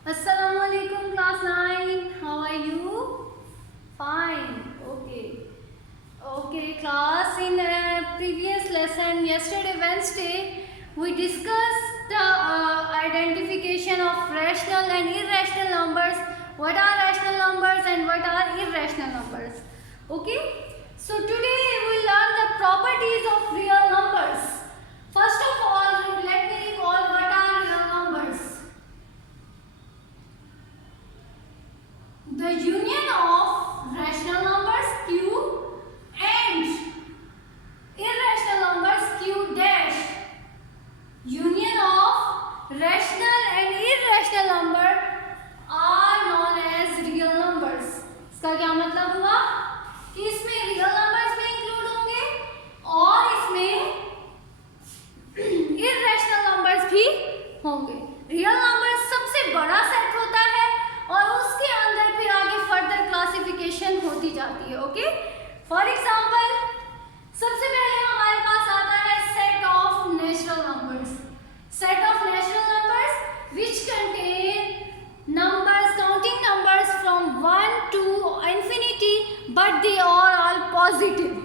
Assalamualaikum class 9. How are you? Fine. Okay class, in a previous lesson yesterday Wednesday we discussed the identification of rational and irrational numbers. What are rational numbers and what are irrational numbers? Okay. So today we will learn the properties of real numbers. First of all, let me recall what are real numbers. The union of rational numbers q and irrational numbers q dash. Union of rational and irrational number are known as real numbers. इसका क्या मतलब हुआ कि इसमें real numbers भी include होंगे और इसमें इररेशनल नंबर्स भी होंगे. रियल नंबर्स सबसे बड़ा सेट होता है और उसके अंदर फिर आगे फर्दर क्लासिफिकेशन होती जाती है. ओके, फॉर एग्जांपल सबसे पहले हमारे पास आता है set of natural numbers. Set of natural numbers which contain numbers, counting numbers from 1 to infinity but they are all positive.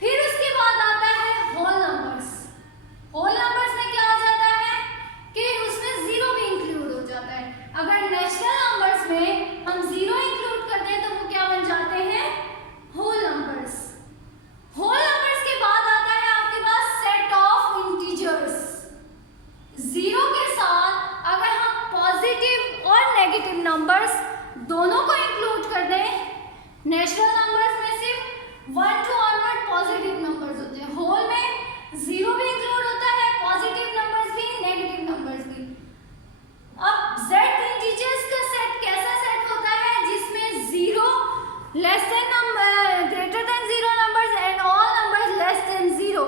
फिर उसके बाद आता है होल नंबर्स. होल नंबर्स में क्या आ जाता है कि उसमें जीरो भी इंक्लूड हो जाता है. अगर नेचुरल नंबर्स में हम जीरो इंक्लूड करते हैं तो वो क्या बन जाते हैं, होल नंबर्स. होल नंबर्स के बाद आता है आपके पास सेट ऑफ इंटीजर्स. जीरो के साथ अगर हम पॉजिटिव और नेगेटिव नंबर्स दोनों को इंक्लूड कर दें, नेचुरल नंबर्स में सिर्फ 1 to ऑनवर्ड पॉजिटिव नंबर्स होते हैं. होल में जीरो भी इंक्लूड होता है, पॉजिटिव नंबर्स भी, नेगेटिव नंबर्स भी. अब जेड इंटीजर्स का सेट कैसा सेट होता है जिसमें zero less than number greater than zero numbers and all numbers less than zero,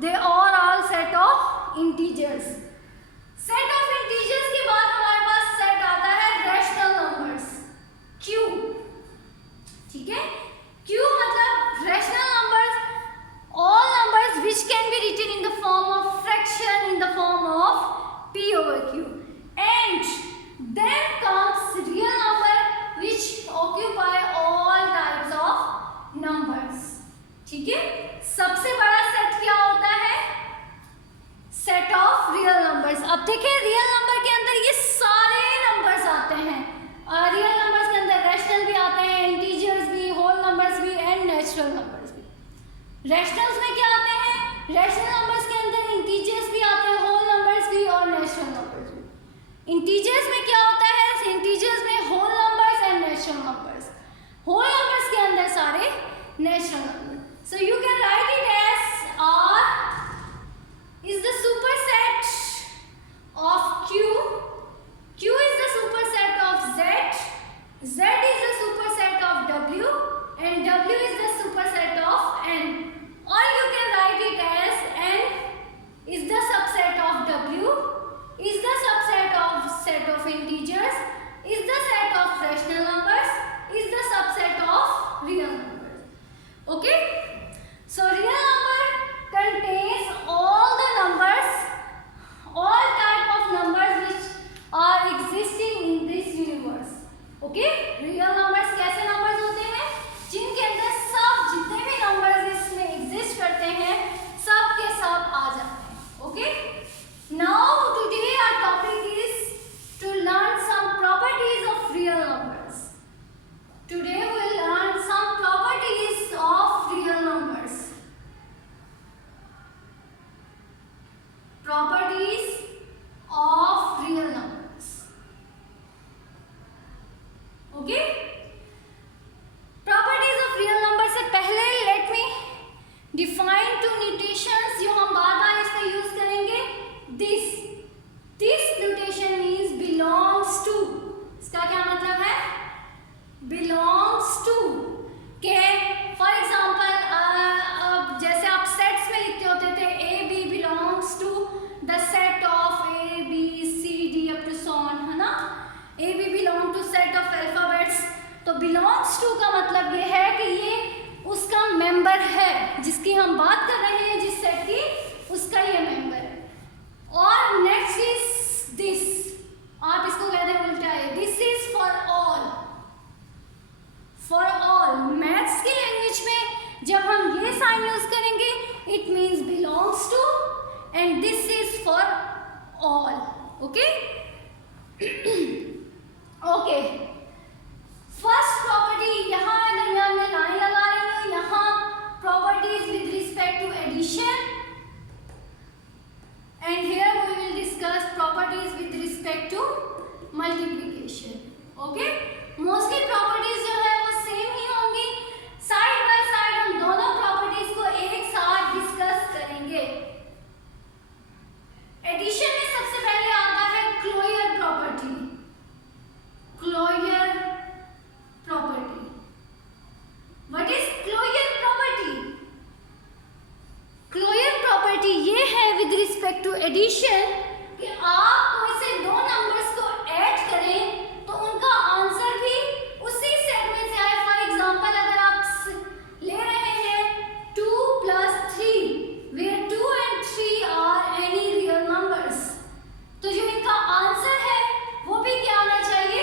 they are all set of integers. Set of integers के बाद हमारे पास सेट आता है रैशनल नंबर्स क्यू. ठीक है, क्यू मतलब rational numbers, all numbers which can be written in the form of fraction in the form of p over q. And then comes real number which occupy all types of numbers. ठीक है, सबसे बड़ा set क्या होता है, set of real numbers. अब देखिए real number के अंदर ये सारे नंबर्स आते हैं. रियल नंबर्स के अंदर रैशनल भी आते हैं, इंटीजर्स भी, होल नंबर्स भी एंड नेचुरल नंबर्स भी. रैशनल्स में क्या आते हैं, रैशनल नंबर्स के अंदर इंटीजर्स भी आते हैं, होल नंबर्स भी और नेचुरल नंबर्स भी. इंटीजर्स में क्या होता है, इंटीजर्स में whole numbers and natural numbers. Whole numbers के अंदर सारे natural number. So you can write it as R is the superset of q. Q is the superset of z. Z is the superset of w and w is the superset of n. Or you can write it as n is the subset of w, is the subset of set of integers, is the set of rational numbers, is the subset of real numbers. Okay, so real number contains all the numbers, all type of numbers which are existing in this universe. Okay, real numbers कैसे numbers होते हैं जिनके अंदर सब जितने भी numbers इसमें exist करते हैं सब के सब आ जाते हैं. Okay, now today our topic is to learn some properties of real numbers. Today we will learn some properties of real numbers. Properties of real numbers. Okay, properties of real numbers से पहले let me define two notations जो हम बार बार इसमें use करेंगे. This notation means belongs to. इसका क्या मतलब है, belongs to. के फॉर एग्जाम्पल जैसे आप सेट्स में लिखते होते थे A B belongs to the set of A B C D up to so on, है ना. A B belong to set of alphabets. तो बिलोंग्स टू का मतलब ये है कि ये उसका मेंबर है, जिसकी हम बात कर रहे हैं जिस सेट की, उसका ये मेंबर है. और नेक्स्ट इज दिस, आप इसको कहते हैं and this is for all. Okay. Okay. First property यहाँ दरमियान में लाइन लगा रही हूँ, यहाँ properties with respect to addition and here we will discuss properties with respect to multiplication. Okay, mostly properties जो है वो सेम ही होंगी. साइड बाय साइड हम दोनों प्रॉपर्टीज को एक साथ डिस्कस करेंगे. एडिशन में सबसे पहले आता है closure property. Closure property. What is closure property? Closure property ये है with respect to addition कि आप कोई से दो नंबर्स को ऐड करें तो उनका आंसर भी उसी सेट में से आए. फॉर एग्जांपल अगर आप ले रहे हैं 2 + 3 where 2 and 3 are any real numbers, तो जो इनका आंसर है वो भी क्या आना चाहिए?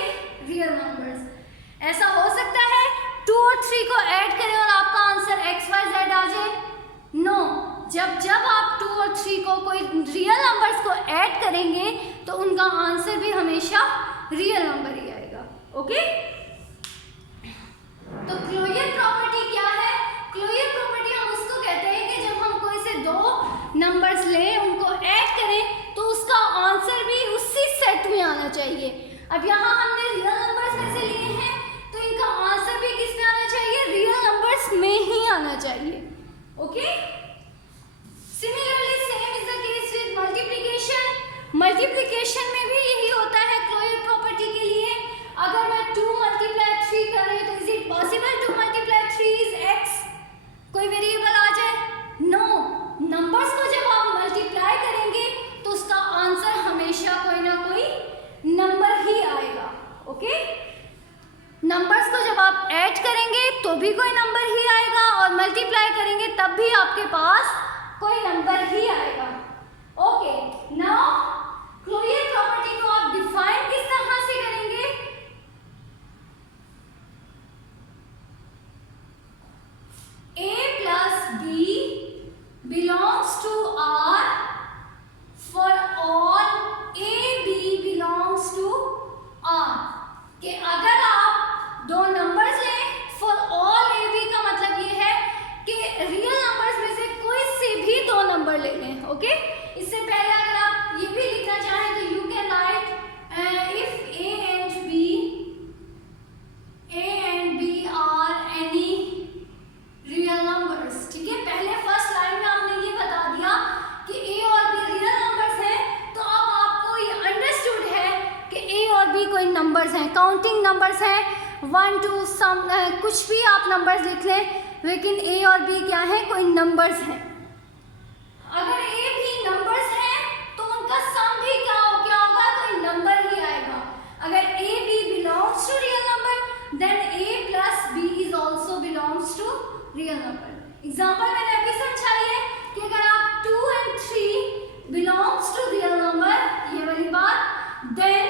Real numbers. ऐसा हो सकता है 2 और 3 को ऐड करें और आपका आंसर XYZ आ जाए? नो. जब आप 2 और 3 को कोई रियल नंबर्स को ऐड करेंगे तो उनका आंसर भी हमेशा रियल नंबर ही आएगा. ओके, तो क्लोजर प्रॉपर्टी क्या है? क्लोजर प्रॉपर्टी हम उसको कहते हैं कि जब हम कोई से दो नंबर्स लें, उनको ऐड करें तो उसका आंसर भी उसी सेट में आना चाहिए. अब यहाँ हमने रियल नंबर्स में से लिए हैं तो इनका आंसर भी किस में आना चाहिए? रियल नंबर्स में ही आना चाहिए. Okay, similarly same is the case with multiplication. Multiplication में भी यही होता है क्लोजर प्रॉपर्टी के लिए. अगर मैं 2 × 3 कर रही हूँ तो is it possible to multiply 3 is x? कोई वेरिएबल आ जाए? नो. नंबर्स को जब आप मल्टीप्लाई करेंगे तो उसका आंसर हमेशा कोई ना कोई नंबर ही आएगा. ओके, नंबर्स को जब आप ऐड करेंगे तो भी कोई नंबर ही आएगा और मल्टीप्लाई करेंगे तब भी आपके पास कोई नंबर ही आएगा. ओके, नाउ क्लोजर प्रॉपर्टी को आप डिफाइन किस तरह से करेंगे? A + B belongs to R for all AB belongs to R. कि अगर आप दो नंबर्स लें फॉर ऑल ए बी का मतलब ये है कि रियल नंबर्स में से कोई से भी दो नंबर ले लें. ओके, इससे पहले अगर आप ये भी लिखना चाहें तो you can write if A and B are any real numbers. ठीक है, पहले फर्स्ट लाइन में आपने ये बता दिया कि A और B रियल नंबर्स हैं, तो अब आपको ये अंडरस्टूड है कि A और B कोई नंबर्स हैं, काउंटिंग नंबर्स हैं. 1 2 सम कुछ भी आप नंबर्स लिख लें, लेकिन A और B क्या है? कोई नंबर्स हैं. अगर A भी नंबर्स हैं तो उनका सम भी क्या होगा? कोई नंबर ही आएगा. अगर A B belongs to real number then A + B is also belongs to real number. Example मैंने अभी समझाई है कि अगर आप 2 and 3 belongs to real number, ये वाली बात, then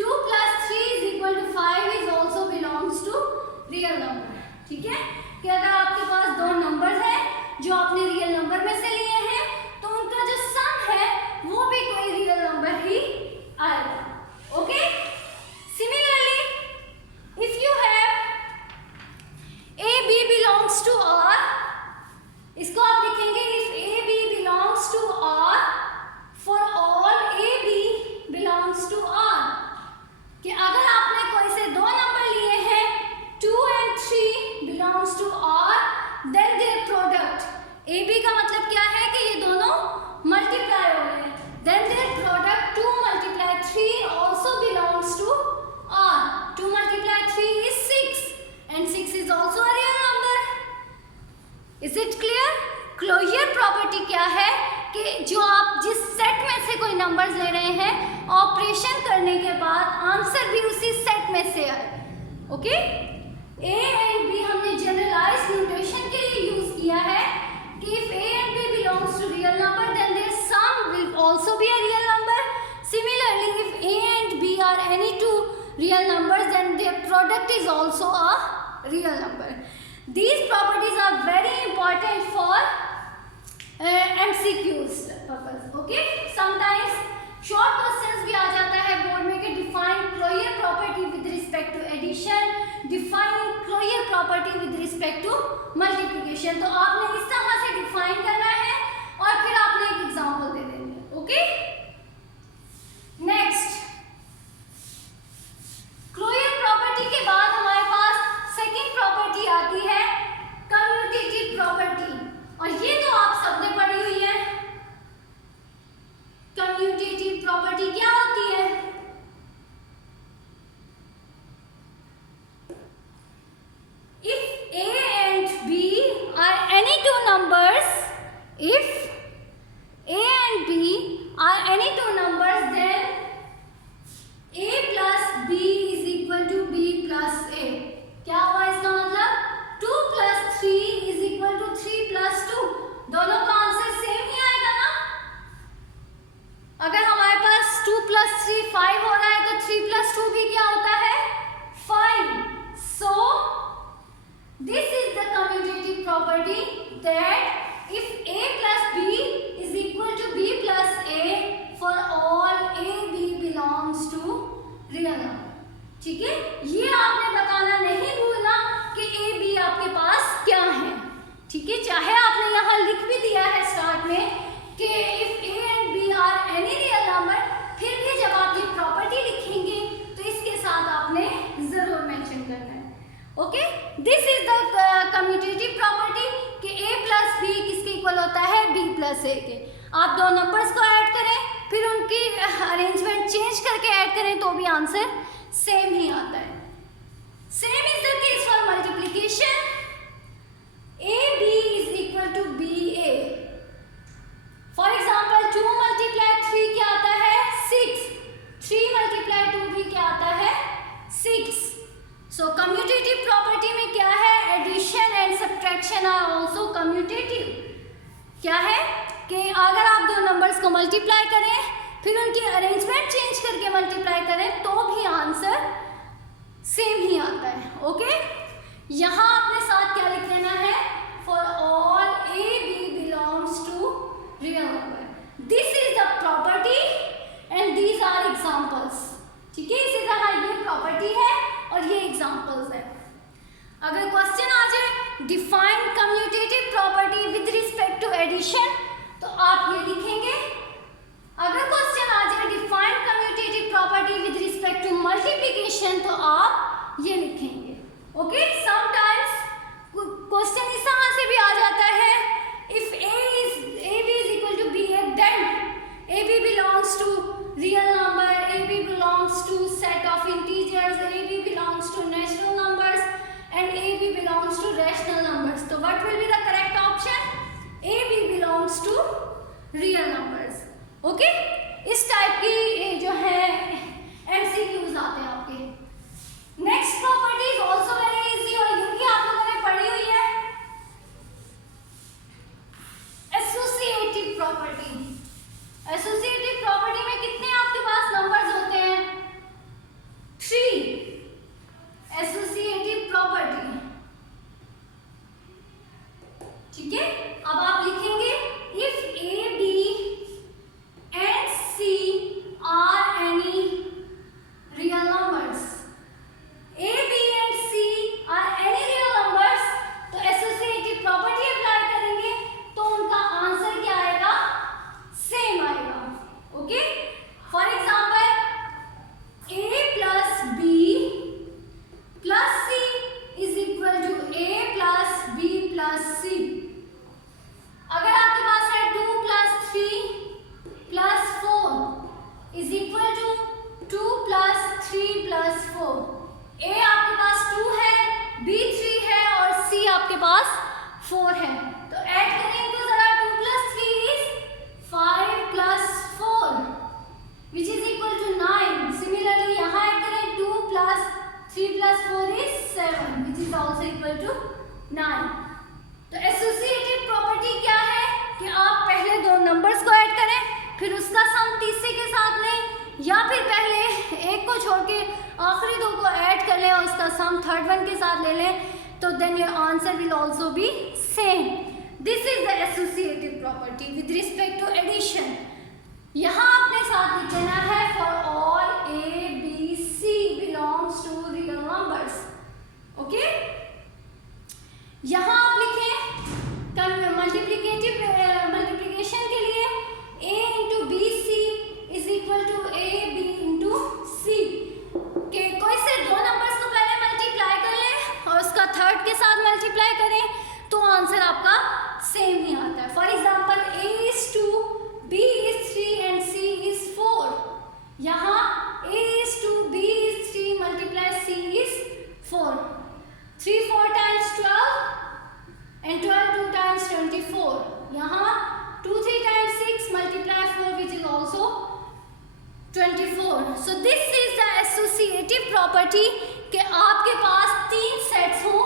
2 + 3 = 5 is also belongs to real number. ठीक है, कि अगर आपके पास दो नंबर्स हैं जो आपने रियल नंबर में से लिए हैं तो उनका जो सम है वो भी कोई रियल नंबर ही आएगा. Okay, similarly if you have A B belongs to R, इसको आप लिखेंगे if A B belongs to R for all A B belongs to R. कि अगर आपने कोई से दो नंबर लिए हैं 2 and 3 belongs to R, then their product A B का मतलब क्या है कि ये दोनों मल्टीप्लाई हो रहे हैं. Then their product 2 × 3 also belongs to R. 2 × 3 is 6 and 6 is also a real number. Is it clear? Closure property क्या है कि जो आप जिस सेट में से कोई नंबर्स ले रहे हैं, ऑपरेशन करने के बाद आंसर भी उसी सेट में से आए. ओके, A and B हमने जनरलाइज्ड नोटेशन के लिए यूज किया है कि if A and B belongs to real number then their sum will also be a real number. Similarly, if A and B are any two real numbers then their product is also a real number. These properties are very important for MCQs purpose, okay. Sometimes short questions भी आ जाता है board में कि define closure property with respect to addition, define closure property with respect to multiplication. तो आपने इस तरह से डिफाइन करना है और फिर आपने एक एग्जांपल दे देंगे, ओके। नेक्स्ट, क्लोजर प्रॉपर्टी के बाद हमारे पास सेकंड प्रॉपर्टी आती है कम्यूटेटिव प्रॉपर्टी, और ये तो आप सबने पढ़ी हुई है। कम्यूटेटिव प्रॉपर्टी क्या होती है? If A and B are any two numbers, if A and B are any two numbers, then A plus B is equal to B plus A. क्या हुआ इसका मतलब? 2 plus 3 is equal to 3 plus 2. दोनों का answer same ही आएगा ना? अगर हमारे पास 2 plus 3 5 हो रहा है तो 3 plus 2 भी क्या होता है? 5. So this is the commutative property that if A plus B is equal to B plus A for all A B belongs to real number. ठीक है, ये आपने बताना नहीं भूलना कि A B आपके पास क्या है, ठीक है। चाहे आपने यहाँ लिख भी दिया है स्टार्ट में कि if A and B are any real number, फिर भी जब आप ये प्रॉपर्टी लिखेंगे तो इसके साथ आपने जरूर मेंशन करना है, okay. This is the commutative property कि A प्लस B किसके इक्वल होता है? B प्लस A के। आप दो नंबर्स को ऐड करें, फिर उनकी अरेंजमेंट चेंज करके ऐड करें तो भी आंसर सेम ही आता है। Same is the case for multiplication. AB is equal to BA. For example 2 multiply 3 क्या आता है? 6. 3 multiply 2 भी क्या आता है? 6. सो कम्यूटेटिव प्रॉपर्टी में क्या है? Addition and subtraction are also commutative. क्या है कि अगर आप दो नंबर्स को मल्टीप्लाई करें फिर उनकी अरेंजमेंट चेंज करके मल्टीप्लाई करें तो भी आंसर सेम ही आता है, ओके। यहाँ आपने साथ क्या लिख लेना है? For all A B belongs to real number. This is the property and these are examples. ठीक है, इसी तरह ये प्रॉपर्टी है और ये एग्जाम्पल्स है। अगर क्वेश्चन आ जाए define commutative property with respect to addition तो आप ये लिखेंगे। अगर क्वेश्चन आ जाए define commutative property with respect to multiplication तो आप ये लिखेंगे, ओके। समटाइम्स क्वेश्चन इस तरह से भी आ जाता है if AB is equal to BA then AB belongs to real number, AB belongs to set of integers, AB belongs to natural numbers and AB belongs to rational numbers. So what will be the correct option? AB belongs to real numbers. Okay? इस type की जो है MCQs आते हैं आपके। Next property is also very easy और ये भी आप लोगों ने पढ़ी हुई है, एसोसिएटिव प्रॉपर्टी। एसोसिएटिव प्रॉपर्टी में कितने आपके पास नंबर्स होते हैं? 3। एसोसिएटिव प्रॉपर्टी, ठीक है। अब आप लिखेंगे if A B and C are any real numbers, A B and C are any real numbers, तो एसोसिएटिव प्रॉपर्टी अप्लाई करेंगे तो उनका आंसर क्या आएगा? सेम आएगा, okay. For example A plus B plus C is equal to A plus B plus C। अगर आपके पास है 2 plus 3 plus 4 is equal to 2 plus 3 plus 4। A आपके पास 2 है, B 3 है और C आपके पास 4 है, तो ऐड करें तो जरा 2 plus 3 is 5 plus 4 which is equal to 9। Similarly यहाँ ऐड करें 2 plus 3 plus 4 is 7 which is also equal to 9। तो एसोसिएटिव प्रॉपर्टी क्या है कि आप पहले दो नंबर्स को ऐड करें फिर उसका सम तीसरे के साथ लें, या फिर पहले एक को छोड़ के आखिरी दो को ऐड कर लें और उसका सम थर्ड वन के साथ ले लें, तो then your answer will also be same. This is the associative property with respect to addition. यहाँ आपने साथ लिख देना है for all A B C belongs to real numbers. Okay, यहाँ आप लिखें मल्टीप्लिकेशन के लिए a into B C is equal to A B into C. के कोई से दो नंबर्स को पहले मल्टीप्लाई कर ले और उसका थर्ड के साथ मल्टीप्लाई करें तो आंसर आपका सेम ही आता है। For example a is 2, b is 3 and c is 4। यहाँ a is 2, b is 3 multiply c is 4। 3 4 times 12 and 12 2 times 24। यहाँ 2 3 times 6 multiply 4 which is also 24। So this is the associative property कि आपके पास तीन sets हो,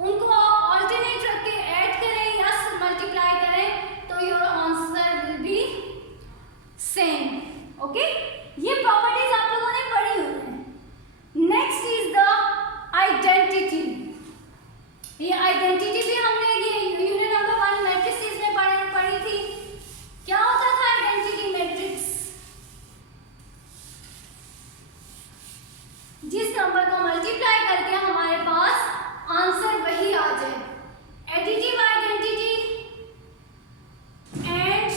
उनको आप alternate रख के ऐड करें या मल्टीप्लाई करें तो your answer will be same. Okay, ये प्रॉपर्टीज आप लोगों ने पढ़ी हुई है। Next is the identity. ये आइडेंटिटी भी हमने ये यूनिट नंबर 1 मैट्रिसेस में पढ़ी थी। क्या होता था आइडेंटिटी मैट्रिक्स? जिस नंबर को मल्टीप्लाई करके हमारे पास आंसर वही आ जाए। Additive identity and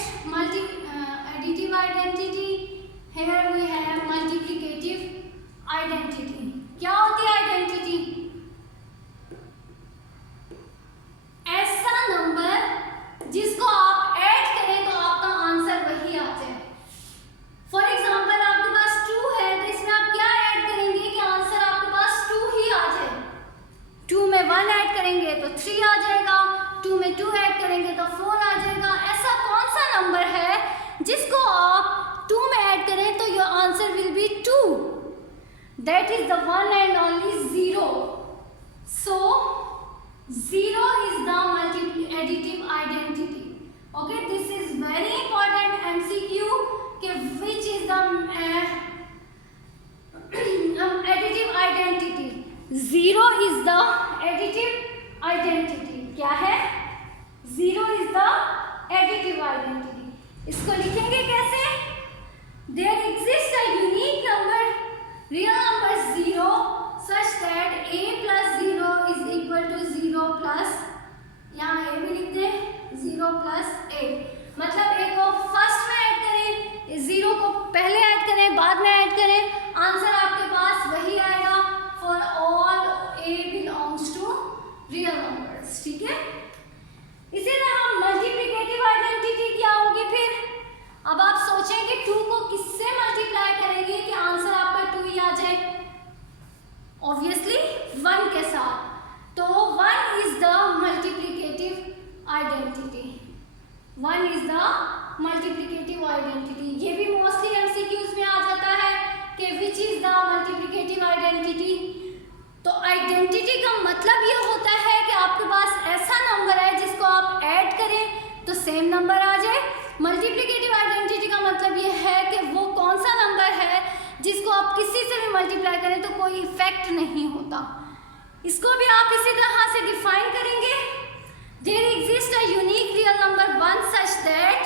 additive identity, here we have multiplicative identity. क्या होती है आइडेंटिटी? ऐसा नंबर जिसको आप ऐड करें तो आपका आंसर वही आ जाए। फॉर एग्जाम्पल आपके पास 2 है तो इसमें आप क्या ऐड करेंगे कि आंसर आपके पास 2 ही आ जाए। 2 में 1 ऐड करेंगे तो 3 आ जाएगा, 2 में 2 ऐड करेंगे तो 4 आ जाएगा। ऐसा कौन सा नंबर है जिसको आप 2 में ऐड करें तो your answer will be 2? That is the one and only 0। So 0 is the additive identity. Okay, this is very important MCQ कि which is the additive identity. 0 is the additive identity. क्या है? 0 is the additive identity. इसको लिखेंगे कैसे? There exists a unique number, real number 0 such that a plus 0 is equal to 0 plus, यहाँ a भी लिख दें 0 plus a। मतलब a को फर्स्ट में ऐड करें, 0 को पहले ऐड करें बाद में ऐड करें, आंसर आपके पास वही आएगा। For all a belongs to real numbers। ठीक है, इसी तरह मल्टीप्लिकेटिव आइडेंटिटी क्या होगी फिर? अब आप सोचेंगे 2 को किससे मल्टीप्लाई करेंगे कि आंसर आपका 2 ही आ जाए? ऑब्वियसली 1 के साथ। तो 1 is the multiplicative identity. 1 is the multiplicative identity. ये भी मोस्टली एमसीक्यूज में आ जाता है कि which is the multiplicative identity. तो आइडेंटिटी का मतलब ये होता है कि आपके पास ऐसा नंबर है जिसको आप ऐड करें तो सेम नंबर आ जाए। मल्टीप्लिकेटिव आइडेंटिटी का मतलब ये है कि वो कौन सा नंबर है जिसको आप किसी से भी मल्टीप्लाई करें तो कोई इफेक्ट नहीं होता। इसको भी आप इसी तरह से डिफाइन करेंगे। There exist a unique real number 1 such that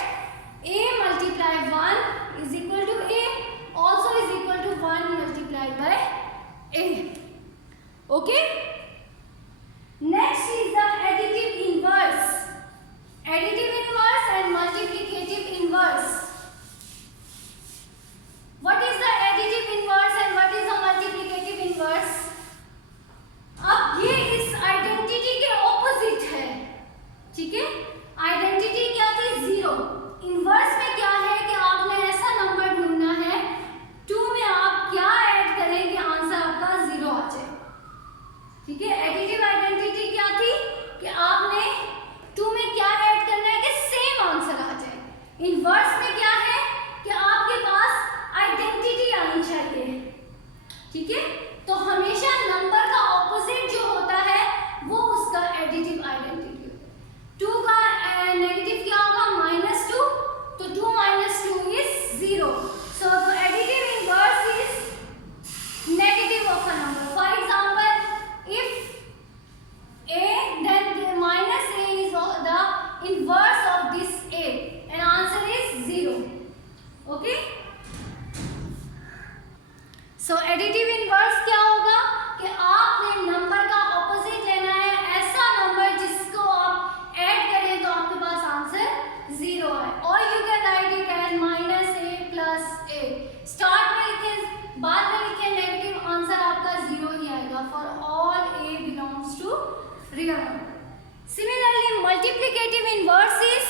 a multiply 1 is equal to a also is equal to 1 multiplied by a। Okay, next is the additive inverse। Additive inverse and multiplicative inverse। What is the additive inverse and what is the multiplicative inverse? अब ये इस identity के opposite है। ठीक है, identity क्या थी? 0। Inverse में क्या है कि आपने ऐसा नंबर ढूंढना है 2 में सो एडिटिव इनवर्स क्या होगा कि आपने नंबर का ऑपोजिट लेना है, ऐसा नंबर जिसको आप ऐड करें तो आपके पास आंसर 0 है। और you can write it as -a + a। Start में लिखें, बाद में लिखें नेगेटिव, आंसर आपका 0 ही आएगा for all a belongs to real number. Similarly multiplicative inverse is,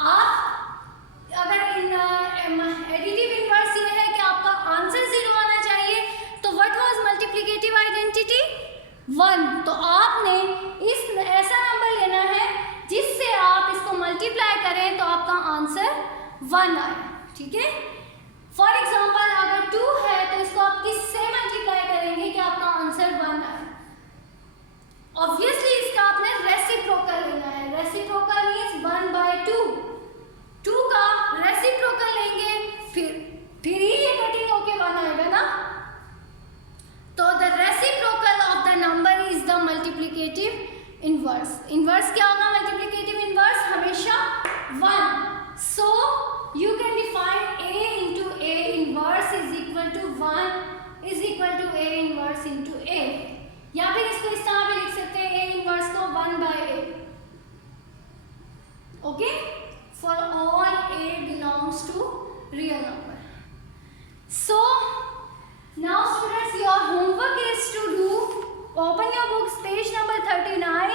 आप अगर एडिटिव इनवर्स ये है कि आपका आंसर 0 आना चाहिए, तो व्हाट वाज मल्टीप्लिकेटिव आइडेंटिटी 1। तो आपने इस ऐसा नंबर लेना है जिससे आप इसको मल्टीप्लाई करें तो आपका आंसर 1 आए, ठीक है। फॉर एग्जांपल अगर 2 है तो इसको आप किससे मल्टीप्लाई करेंगे कि आपका आंसर 1 आए। ऑब्वियसली इसका आपने रेसिप्रोकल लेना है। Reciprocal means 1/2। 2 का रेसिप्रोकल लेंगे फिर ही ये कटिंग होके 1 आएगा ना। तो the reciprocal of the number is the multiplicative inverse. Inverse क्या होगा मल्टीप्लिकेटिव इनवर्स? हमेशा 1। So you can define a into a inverse is equal to 1 is equal to a inverse into a। या फिर इसको इस तरह भी लिख सकते हैं a इनवर्स को 1/a। Okay, for all a belongs to real number. So now students, your homework is to do, open your books, page number 39,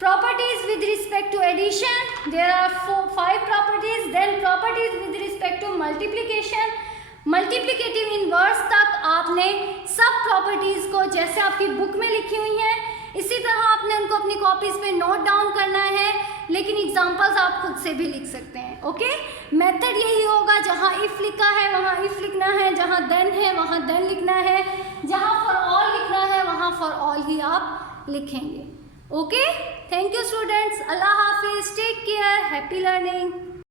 properties with respect to addition. There are 5 properties. Then properties with respect to multiplication. Multiplicative inverse तक आपने सब properties को जैसे आपकी book में लिखी हुई हैं इसी तरह आपने उनको अपनी कॉपीज पे नोट डाउन करना है, लेकिन एग्जांपल्स आप खुद से भी लिख सकते हैं। ओके, मेथड यही होगा, जहाँ इफ लिखा है वहाँ इफ लिखना है, जहाँ देन है वहाँ देन लिखना है, जहाँ फॉर ऑल लिखना है वहाँ फॉर ऑल ही आप लिखेंगे। ओके, थैंक यू स्टूडेंट्स, अल्लाह हाफिज, टेक केयर, हैप्पी लर्निंग।